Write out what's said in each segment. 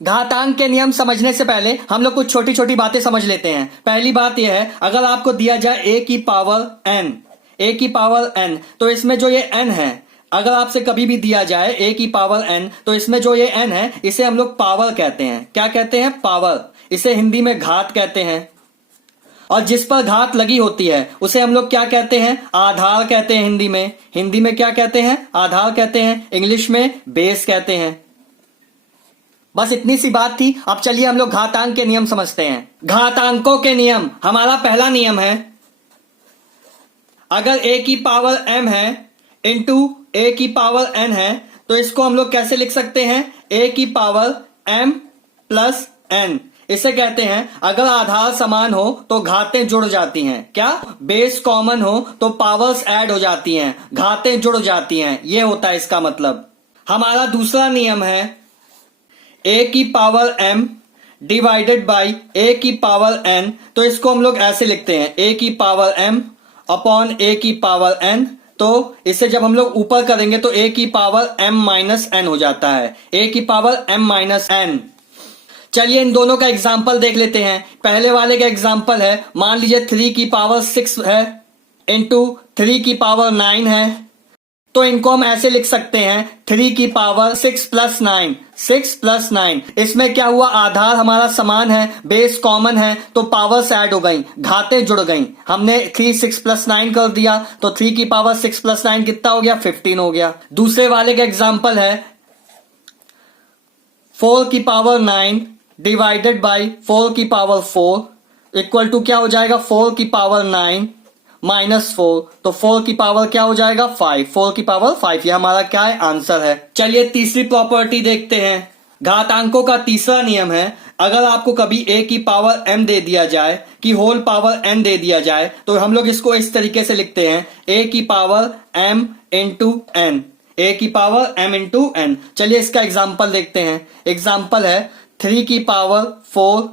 घातांक के नियम समझने से पहले हम लोग कुछ छोटी छोटी बातें समझ लेते हैं। पहली बात यह है, अगर आपको दिया जाए a की पावर n, तो इसमें जो ये n है, अगर आपसे कभी भी दिया जाए a की पावर n, तो इसमें जो ये n है इसे हम लोग पावर कहते हैं। क्या कहते हैं? पावर। इसे हिंदी में घात कहते हैं। और जिस पर घात लगी होती है उसे हम लोग क्या कहते हैं? आधार कहते हैं। हिंदी में क्या कहते हैं? आधार कहते हैं। इंग्लिश में बेस कहते हैं। बस इतनी सी बात थी। अब चलिए हम लोग घातांक के नियम समझते हैं। घातांकों के नियम। हमारा पहला नियम है, अगर a की पावर m है इंटू a की पावर n है, तो इसको हम लोग कैसे लिख सकते हैं? a की पावर m प्लस n। इसे कहते हैं, अगर आधार समान हो तो घातें जुड़ जाती हैं। क्या? बेस कॉमन हो तो पावर्स ऐड हो जाती हैं, घातें जुड़ जाती हैं। यह होता है इसका मतलब। हमारा दूसरा नियम है, a की power m divided by a की पावर n। तो इसको हम लोग ऐसे लिखते हैं, a की पावर m अपॉन a की पावर n। तो इसे जब हम लोग ऊपर करेंगे तो a की पावर m माइनस n हो जाता है, a की पावर m माइनस n। चलिए इन दोनों का एग्जाम्पल देख लेते हैं। पहले वाले का एग्जाम्पल है, मान लीजिए 3 की पावर 6 है इंटू 3 की पावर 9 है। तो इनको हम ऐसे लिख सकते हैं, 3 की पावर 6 प्लस 9, 6 प्लस 9। इसमें क्या हुआ? आधार हमारा समान है, बेस कॉमन है, तो पावर्स ऐड हो गई, घातें जुड़ गई। हमने 3 6 प्लस 9 कर दिया, तो 3 की पावर 6 प्लस 9 कितना हो गया? 15 हो गया। दूसरे वाले का एग्जाम्पल है, 4 की पावर 9 डिवाइडेड बाई 4 की पावर 4 इक्वल टू क्या हो जाएगा? 4 की पावर 9 माइनस 4। तो 4 की पावर क्या हो जाएगा? 5। 4 की पावर 5। ये हमारा क्या है? आंसर है। चलिए तीसरी प्रॉपर्टी देखते हैं। घातांकों का तीसरा नियम है, अगर आपको कभी a की पावर m दे दिया जाए कि होल पावर n दे दिया जाए, तो हम लोग इसको इस तरीके से लिखते हैं, a की power m into n, a की पावर m इंटू n। चलिए इसका एग्जाम्पल देखते हैं। एग्जाम्पल है 3 की पावर 4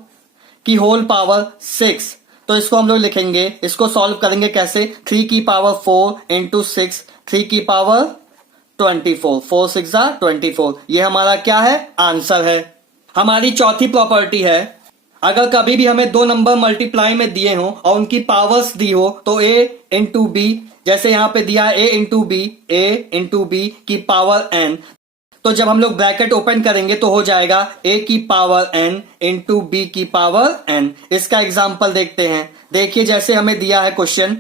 की होल पावर 6। तो इसको हम लोग लिखेंगे, इसको सॉल्व करेंगे कैसे? 3 की पावर 4 इंटू 6, 3 की पावर 24, 4 6 24। ये हमारा क्या है? आंसर है। हमारी चौथी प्रॉपर्टी है, अगर कभी भी हमें दो नंबर मल्टीप्लाई में दिए हो और उनकी पावर्स दी हो, तो a इंटू बी, जैसे यहां पे दिया a इंटू बी की पावर n। तो जब हम लोग ब्रैकेट ओपन करेंगे तो हो जाएगा a की पावर n इंटू बी की पावर n। इसका एग्जाम्पल देखते हैं। देखिए जैसे हमें दिया है क्वेश्चन,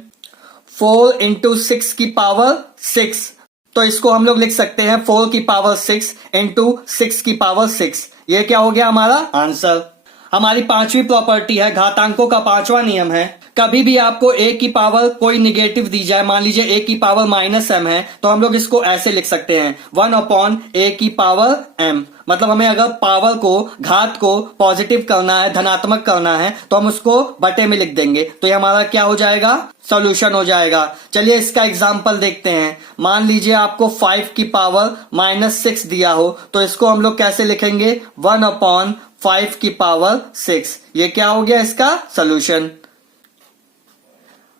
4 इंटू 6 की पावर 6। तो इसको हम लोग लिख सकते हैं 4 की पावर 6 इंटू 6 की पावर 6। ये क्या हो गया? हमारा आंसर। हमारी पांचवी प्रॉपर्टी है, घातांकों का पांचवा नियम है, कभी भी आपको a की पावर कोई निगेटिव दी जाए, मान लीजिए a की पावर माइनस m है, तो हम लोग इसको ऐसे लिख सकते हैं, 1 अपॉन a की पावर m। मतलब हमें अगर पावर को, घात को पॉजिटिव करना है, धनात्मक करना है, तो हम उसको बटे में लिख देंगे। तो ये हमारा क्या हो जाएगा? सॉल्यूशन हो जाएगा। चलिए इसका एग्जाम्पल देखते हैं। मान लीजिए आपको 5 की पावर माइनस 6 दिया हो, तो इसको हम लोग कैसे लिखेंगे? 1 अपॉन 5 की पावर 6। ये क्या हो गया? इसका सॉल्यूशन।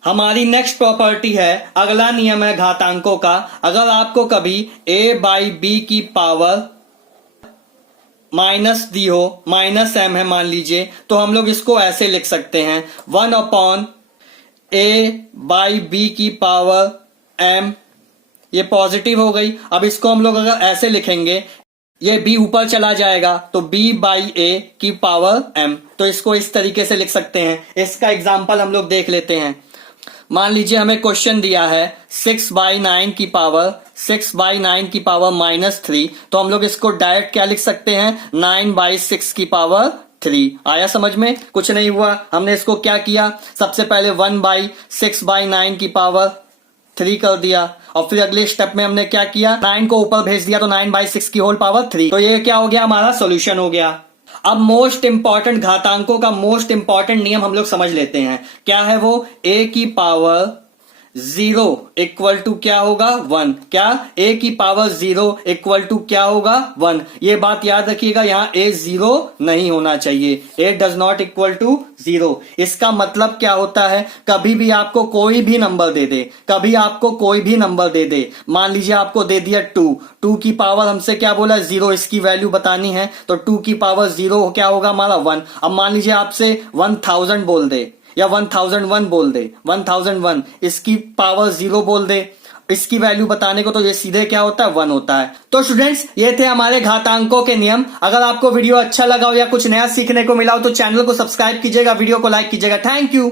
हमारी नेक्स्ट प्रॉपर्टी है, अगला नियम है घातांकों का, अगर आपको कभी a बाई बी की पावर माइनस दी हो, माइनस m है मान लीजिए, तो हम लोग इसको ऐसे लिख सकते हैं, 1 अपॉन a बाई बी की पावर m। ये पॉजिटिव हो गई। अब इसको हम लोग अगर ऐसे लिखेंगे, ये b ऊपर चला जाएगा, तो b बाई a की पावर m। तो इसको इस तरीके से लिख सकते हैं। इसका एग्जाम्पल हम लोग देख लेते हैं। मान लीजिए हमें क्वेश्चन दिया है 6 बाई 9 की पावर माइनस 3। तो हम लोग इसको डायरेक्ट क्या लिख सकते हैं? 9 बाई 6 की पावर 3। आया समझ में? कुछ नहीं हुआ। हमने इसको क्या किया? सबसे पहले 1 बाई 6 बाई 9 की पावर 3 कर दिया, और फिर अगले स्टेप में हमने क्या किया? 9 को ऊपर भेज दिया, तो 9 बाई 6 की होल पावर 3। तो ये क्या हो गया? हमारा सॉल्यूशन हो गया। अब मोस्ट इंपॉर्टेंट, घातांकों का मोस्ट इंपॉर्टेंट नियम हम लोग समझ लेते हैं। क्या है वो? a की पावर 0 इक्वल टू क्या होगा 1। क्या a की पावर 0 इक्वल टू क्या होगा 1। ये बात याद रखिएगा, यहां a 0 नहीं होना चाहिए, a does not equal to 0। इसका मतलब क्या होता है, कभी भी आपको कोई भी नंबर दे दे, कभी आपको कोई भी नंबर दे दे, मान लीजिए आपको दे दिया 2 की पावर हमसे क्या बोला 0, इसकी वैल्यू बतानी है, तो 2 की पावर 0 क्या होगा हमारा 1। अब मान लीजिए आपसे 1000 बोल दे या 1001 बोल दे, 1001 इसकी पावर 0 बोल दे, इसकी वैल्यू बताने को तो ये सीधे क्या होता है 1 होता है। तो स्टूडेंट्स ये थे हमारे घातांकों के नियम। अगर आपको वीडियो अच्छा लगा हो या कुछ नया सीखने को मिला हो तो चैनल को सब्सक्राइब कीजिएगा, वीडियो को लाइक कीजिएगा। Thank you.